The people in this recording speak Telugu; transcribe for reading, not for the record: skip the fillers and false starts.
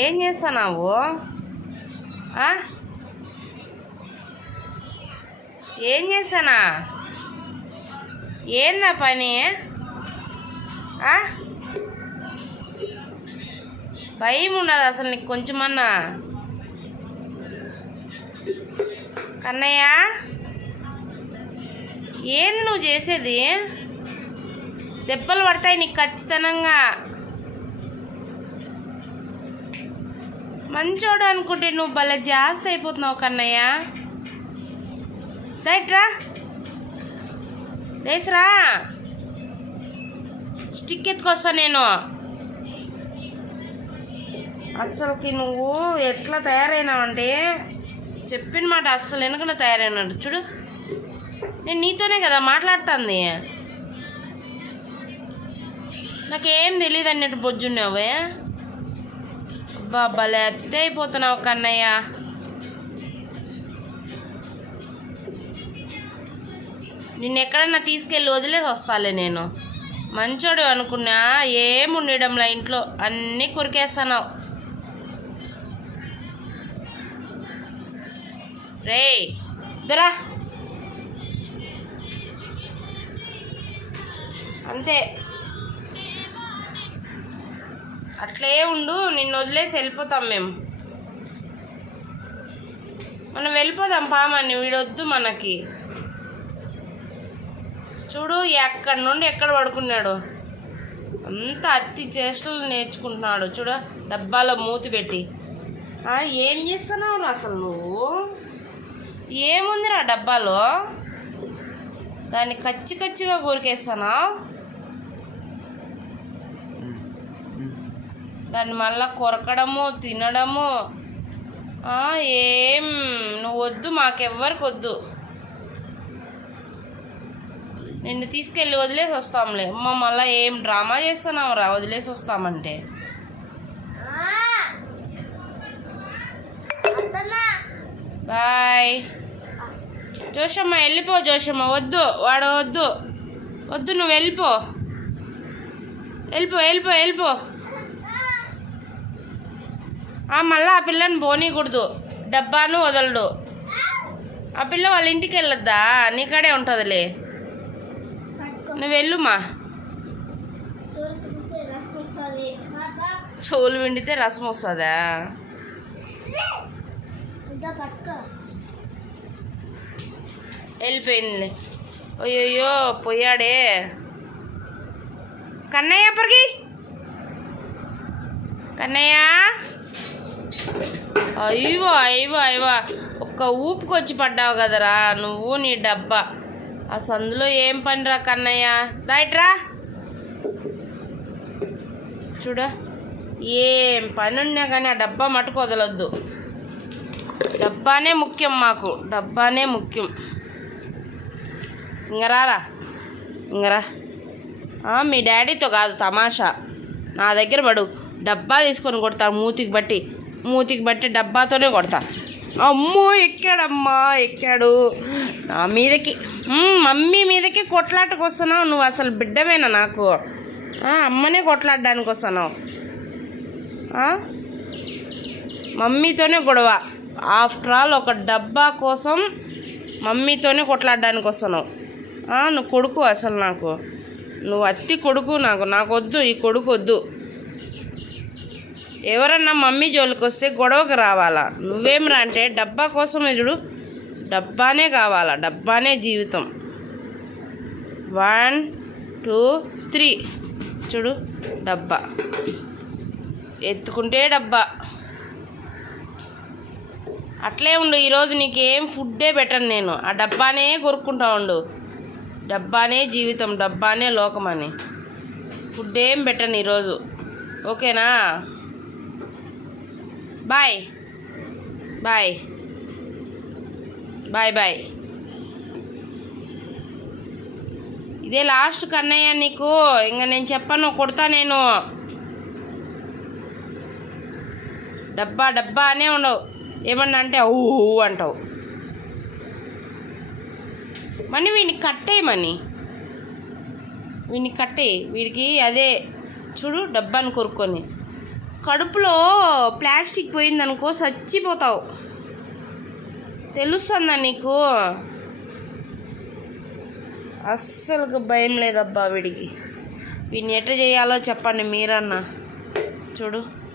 ఏం చేస్తున్నావు? ఏం చేస్తానా? ఏందా పని? భయం ఉండదు అసలు నీకు కొంచెమన్నా? కన్నయ్య, ఏంది నువ్వు చేసేది? దెబ్బలు పడతాయి నీకు ఖచ్చితంగా. మంచోడు అనుకుంటే నువ్వు భలే జాస్తి అయిపోతున్నావు కన్నయ్య. రైట్రా, లేచిరా, స్టిక్ ఎత్తుకొస్తా నేను. అస్సలకి నువ్వు ఎట్లా తయారైనావంటే చెప్పిన మాట అస్సలు వెనకనే తయారైనాడు. చూడు, నేను నీతోనే కదా మాట్లాడుతుంది. నాకేం తెలియదు అన్నట్టు బొజ్జున్నావే. అబ్బా, భలే అత్తే అయిపోతున్నావు కన్నయ్య. నిన్ను ఎక్కడన్నా తీసుకెళ్ళి వదిలేసి వస్తాలే నేను. మంచోడు అనుకున్నా, ఏముండడంలా ఇంట్లో అన్నీ కురికేస్తున్నావు. రే దొరా, అంతే, అట్లే ఉండు. నిన్ను వదిలేసి వెళ్ళిపోతాం మేము. మనం వెళ్ళిపోదాం పామని. వీడొద్దు మనకి. చూడు, ఎక్కడి నుండి ఎక్కడ పడుకున్నాడు. అంత అతి చేష్టలు నేర్చుకుంటున్నాడు. చూడ, డబ్బాలో మూతి పెట్టి. ఏం చేస్తున్నావు అసలు నువ్వు? ఏముందిరా డబ్బాలో? దాన్ని కచ్చి కచ్చిగా కొరికేస్తున్నావు. దాన్ని మళ్ళా కొరకడము, తినడము. ఏం నువ్వు వద్దు, మాకెవ్వరికి వద్దు. నిన్ను తీసుకెళ్ళి వదిలేసి వస్తాంలే. అమ్మ, మళ్ళీ ఏం డ్రామా చేస్తున్నావు రా వదిలేసి వస్తామంటే? బాయ్ జోషమ్మ, వెళ్ళిపో జోషమ్మ. వద్దు, వాడు వద్దు, వద్దు, నువ్వు వెళ్ళిపో, వెళ్ళిపో, వెళ్ళిపో, వెళ్ళిపో. మళ్ళీ ఆ పిల్లని పోనీకూడదు. డబ్బాను వదలడు. ఆ పిల్ల వాళ్ళ ఇంటికి వెళ్ళొద్దా? నీకాడే ఉంటుందిలే. నువ్వు వెళ్ళుమా. చెవులు విండితే రసం వస్తుందా? వెళ్ళిపోయింది. అయ్యో పోయాడే. కన్నయ్య, అప్పటికి కన్నయ్య. అయ్యో అయ్యో అయ్యో, ఒక్క ఊపుకొచ్చి పడ్డావు కదరా నువ్వు, నీ డబ్బా. ఆ సందులో ఏం పనిరా కన్నయ్య? రైట్రా, చూడ, ఏం పని ఉన్నా కానీ ఆ డబ్బా మటుకు వదలొద్దు. డబ్బానే ముఖ్యం మాకు, డబ్బానే ముఖ్యం. ఇంగరారా, ఇంగరా. మీ డాడీతో కాదు తమాషా, నా దగ్గర పడు. డబ్బా తీసుకొని కొడతా, మూతికి బట్టి డబ్బాతోనే కొడతా. అమ్మో, ఎక్కాడమ్మా, ఎక్కాడు నా మీదకి. మమ్మీ మీదకి కొట్లాటకు వస్తున్నావు నువ్వు. అసలు బిడ్డమేనా నాకు? అమ్మనే కొట్లాడడానికి వస్తున్నావు. మమ్మీతోనే గొడవ. ఆఫ్టర్ ఆల్ ఒక డబ్బా కోసం మమ్మీతోనే కొట్లాడడానికి వస్తున్నావు. నువ్వు కొడుకు అసలు నాకు. నువ్వు అత్తి కొడుకు నాకు వద్దు, ఈ కొడుకు వద్దు. ఎవరన్నా మమ్మీ జోలికి వస్తే గొడవకు రావాలా? నువ్వేమిరా అంటే డబ్బా కోసం చూడు, డబ్బానే కావాలా, డబ్బానే జీవితం. 1 2 3 చూడు, డబ్బా ఎత్తుకుంటే డబ్బా. అట్లే ఉండు. ఈరోజు నీకేం ఫుడ్డే పెట్టను నేను. ఆ డబ్బానే కొరుక్కుంటా ఉండు. డబ్బానే జీవితం, డబ్బానే లోకం అని. ఫుడ్ ఏం పెట్టను ఈరోజు, ఓకేనా? Bye bye bye bye. ఇదే లాస్ట్ కన్నయ్య నీకు. ఇంకా నేను చెప్పను, కొడతా నేను. డబ్బా డబ్బా అనే ఉండవు. ఏమన్నా అంటే ఊ అంటావు. మనీ వీడిని కట్టేయమని, వీడికి అదే చూడు, డబ్బాని కొరుక్కొని కడుపులో ప్లాస్టిక్ పోయిందనుకో చచ్చిపోతావు. తెలుస్తుందా నీకు? అస్సలు భయం లేదబ్బా వీడికి. వీడిని ఎట్లా చేయాలో చెప్పండి మీరన్నా. చూడు